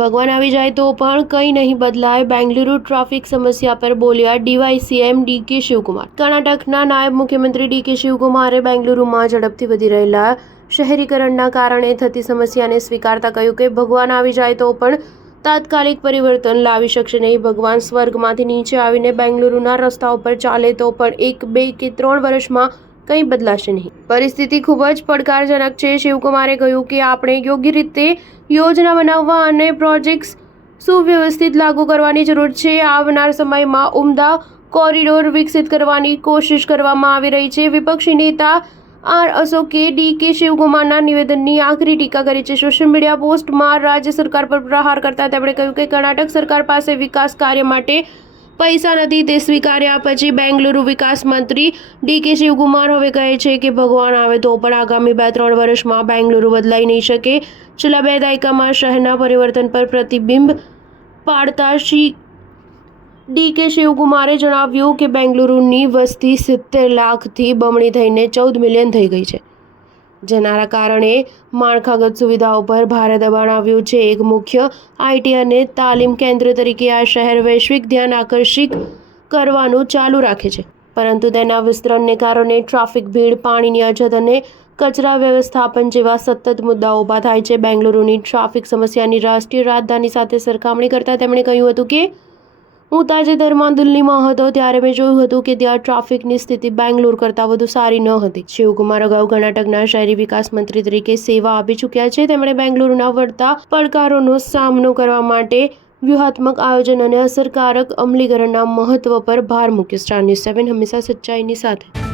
ભગવાન આવી જાય તો પણ કંઈ નહીં બદલાય, બેંગલુરુ ટ્રાફિક સમસ્યા પર બોલ્યા ડીવાયસીએમ ડીકે શિવકુમાર। કર્ણાટકના નાયબ મુખ્યમંત્રી ડીકે શિવકુમારે બેંગલુરુમાં ઝડપથી વધી રહેલા શહેરીકરણના કારણે થતી સમસ્યાને સ્વીકારતા કહ્યું કે ભગવાન આવી જાય તો પણ તાત્કાલિક પરિવર્તન લાવી શકશે નહીં। ભગવાન સ્વર્ગમાંથી નીચે આવીને બેંગલુરુના રસ્તાઓ પર ચાલે તો પણ 1, 2 કે 3 વર્ષમાં કંઈ બદલાશે નહીં। પરિસ્થિતિ ખૂબ જ પડકારજનક છે। શિવકુમારે કહ્યું કે આપણે યોગ્ય રીતે યોજના બનાવવા અને પ્રોજેક્ટ્સ સુવ્યવસ્થિત લાગુ કરવાની જરૂર છે। આવનાર સમયમાં ઉમદા કોરિડોર વિકસિત કરવાની કોશિશ કરવામાં આવી રહી છે। વિપક્ષી નેતા આર અશોકે ડીકે શિવકુમારના નિવેદનની આકરી ટીકા કરી છે। સોશિયલ મીડિયા પોસ્ટમાં રાજ્ય સરકાર પર પ્રહાર કરતા તેમણે કહ્યું કે કર્ણાટક સરકાર પાસે વિકાસ કાર્ય માટે પૈસા નથી, તે સ્વીકાર્યા પછી બેંગલુરુ વિકાસ મંત્રી ડીકે શિવકુમાર હવે કહે છે કે ભગવાન આવે તો પણ આગામી 2-3 વર્ષમાં બેંગલુરુ બદલાઈ નહીં શકે। છેલ્લા 2 દાયકામાં શહેરના પરિવર્તન પર પ્રતિબિંબ પાડતા ડીકે શિવકુમારે જણાવ્યું કે બેંગલુરુની વસ્તી 70 લાખથી બમણી થઈને 14 મિલિયન થઈ ગઈ છે, જેના કારણે માળખાગત સુવિધાઓ પર ભારે દબાણ આવ્યું છે। એક મુખ્ય આઈટી અને તાલીમ કેન્દ્ર તરીકે આ શહેર વૈશ્વિક ધ્યાન આકર્ષિત કરવાનું ચાલુ રાખે છે, પરંતુ તેના વિસ્તરણને કારણે ટ્રાફિક, ભીડ, પાણીની અછત અને કચરા વ્યવસ્થાપન જેવા સતત મુદ્દાઓ ઊભા થાય છે। બેંગલુરુની ટ્રાફિક સમસ્યાની રાષ્ટ્રીય રાજધાની સાથે સરખામણી કરતાં તેમણે કહ્યું હતું કે હું તાજેતરમાં દિલ્હીમાં હતો ત્યારે મેં જોયું હતું કે ત્યાં ટ્રાફિકની સ્થિતિ બેંગલુરુ કરતાં વધુ સારી ન હતી। શિવકુમાર અગાઉ કર્ણાટકના શહેરી વિકાસ મંત્રી તરીકે સેવા આપી ચૂક્યા છે। તેમણે બેંગલુરુના વધતા પડકારોનો સામનો કરવા માટે વ્યૂહાત્મક આયોજન અને અસરકારક અમલીકરણના મહત્વ પર ભાર મૂક્યો। સ્ટાર ન્યૂઝ 7 હંમેશા સચ્ચાઈની સાથે।